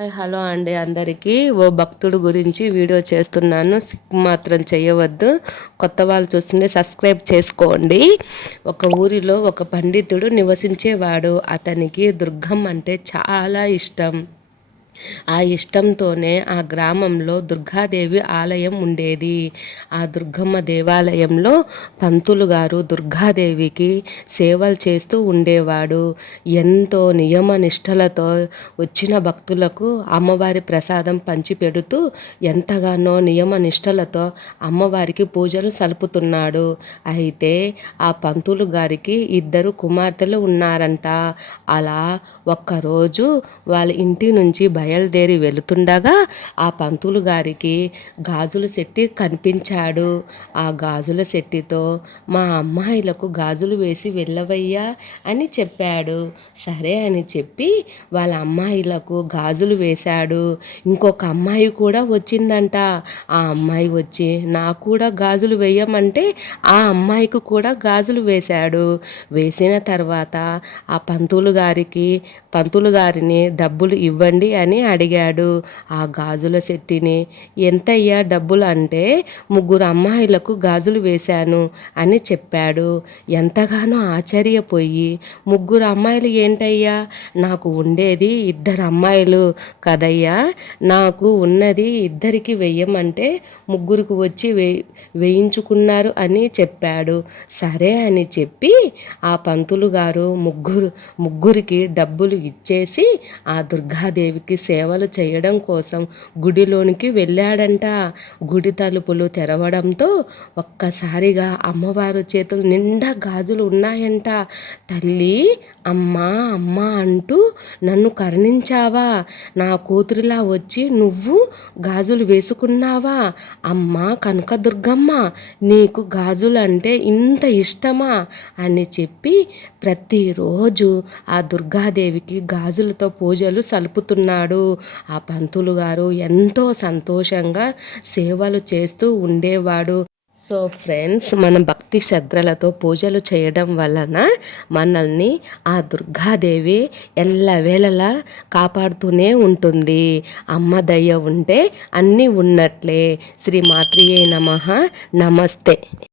Hi hello అండి అందరికీ. ఓ భక్తుడు గురించి వీడియో చేస్తున్నాను. సిక్ మాత్రం చేయవద్దు. కొత్త వాళ్ళు చూస్తుంటే సబ్స్క్రైబ్ చేసుకోండి. ఒక ఊరిలో ఒక పండితుడు నివసించేవాడు. అతనికి దుర్గం అంటే చాలా ఇష్టం. ఆ ఇష్టంతోనే ఆ గ్రామంలో దుర్గాదేవి ఆలయం ఉండేది. ఆ దుర్గమ్మ దేవాలయంలో పంతులు గారు దుర్గాదేవికి సేవలు చేస్తూ ఉండేవాడు. ఎంతో నియమ నిష్టలతో వచ్చిన భక్తులకు అమ్మవారి ప్రసాదం పంచిపెడుతూ ఎంతగానో నియమ నిష్టలతో అమ్మవారికి పూజలు సలుపుతున్నాడు. అయితే ఆ పంతులు గారికి ఇద్దరు కుమార్తెలు ఉన్నారంట. అలా ఒక్కరోజు వాళ్ళ ఇంటి నుంచి బయలుదేరి వెళుతుండగా ఆ పంతులు గారికి గాజుల శెట్టి కనిపించాడు. ఆ గాజుల శెట్టితో మా అమ్మాయిలకు గాజులు వేసి వెళ్ళవయ్యా అని చెప్పాడు. సరే అని చెప్పి వాళ్ళ అమ్మాయిలకు గాజులు వేశాడు. ఇంకొక అమ్మాయి కూడా వచ్చిందంట. ఆ అమ్మాయి వచ్చి నాకు కూడా గాజులు వేయమంటే ఆ అమ్మాయికి కూడా గాజులు వేశాడు. వేసిన తర్వాత ఆ పంతులు గారికి పంతులు గారిని డబ్బులు ఇవ్వండి అని అడిగాడు. ఆ గాజుల సెట్టిని ఎంతయ్యా డబ్బులు అంటే ముగ్గురు అమ్మాయిలకు గాజులు వేశాను అని చెప్పాడు. ఎంతగానో ఆశ్చర్యపోయి ముగ్గురు అమ్మాయిలు ఏంటయ్యా? నాకు ఉండేది ఇద్దరు అమ్మాయిలు కదయ్యా. నాకు ఉన్నది ఇద్దరికి వెయ్యమంటే ముగ్గురికి వచ్చి వే వేయించుకున్నారు అని చెప్పాడు. సరే అని చెప్పి ఆ పంతులు గారు ముగ్గురు ముగ్గురికి డబ్బులు ఇచ్చేసి ఆ దుర్గాదేవికి సేవలు చేయడం కోసం గుడిలోనికి వెళ్ళాడంట. గుడి తలుపులు తెరవడంతో ఒక్కసారిగా అమ్మవారు చేతులు నిండా గాజులు ఉన్నాయంట. తల్లి అమ్మా అమ్మా అంటూ నన్ను కరుణించావా? నా కూతురిలా వచ్చి నువ్వు గాజులు వేసుకున్నావా? అమ్మా కనకదుర్గమ్మ నీకు గాజులు అంటే ఇంత ఇష్టమా? అని చెప్పి ప్రతిరోజు ఆ దుర్గాదేవికి గాజులతో పూజలు సలుపుతున్నాడు. ఆ పంతులు గారు ఎంతో సంతోషంగా సేవలు చేస్తూ ఉండేవాడు. సో ఫ్రెండ్స్ మనం భక్తి శ్రద్ధలతో పూజలు చేయడం వలన మనల్ని ఆ దుర్గాదేవి ఎల్లవేళలా కాపాడుతూనే ఉంటుంది. అమ్మ దయ్య ఉంటే అన్నీ ఉన్నట్లే. శ్రీ మాత్రియే నమ. నమస్తే.